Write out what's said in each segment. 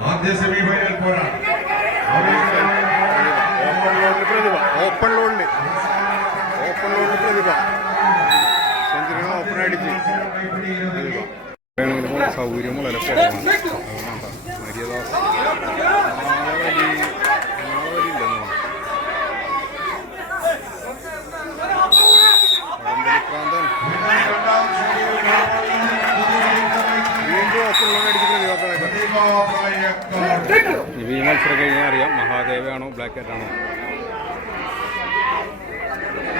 On this, everybody. വീണ്ടും open കുറവാണ് അടിച്ച് മര്യാദ ഈ മത്സരം കഴിഞ്ഞാൽ അറിയാം മഹാദേവയാണോ ബ്ലാക്ക് കാറ്റ് ആണോ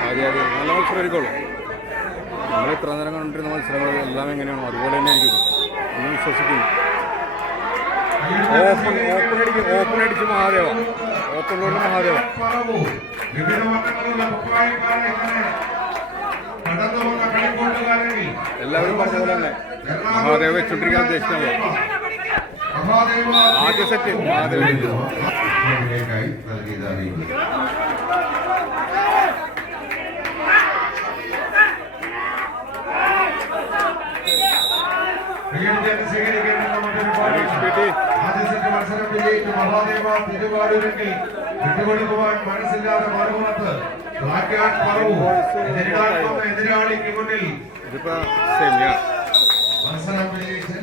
ആദ്യം ആദ്യം നല്ല മത്സരം ആയിരിക്കുള്ളൂ നമ്മൾ ഇത്ര നേരം കണ്ടിരുന്ന മത്സരങ്ങൾ എല്ലാം എങ്ങനെയാണോ? അതുപോലെ തന്നെ ആയിരിക്കും എന്ന് വിശ്വസിക്കുന്നു ഓപ്പൺ ഓപ്പൺ അടിക്കും ഓപ്പൺ അടിച്ച് മഹാദേവ ഓപ്പൺ ലോണിൽ മഹാദേവ എല്ലാവരും പറഞ്ഞ പോലെ തന്നെ. മഹാദേവ വെച്ചോണ്ടിരിക്കാൻ ഉദ്ദേശിച്ചാണല്ലോ മഹാദേവ ആദ്യ സെറ്റ് മഹാദേവ ഇതിലേക്കായി മത്സരം വിജയിച്ച് മഹാദേവ തിരുവാരൂരിൽ വിട്ടുകൊടുക്കുവാൻ മനസ്സില്ലാതെ മറുപുറത്ത് ബ്ലാക്ക് ആൻഡ് പറവു എതിരാളിക്ക് മുന്നിൽ മത്സരം വിജയിച്ച്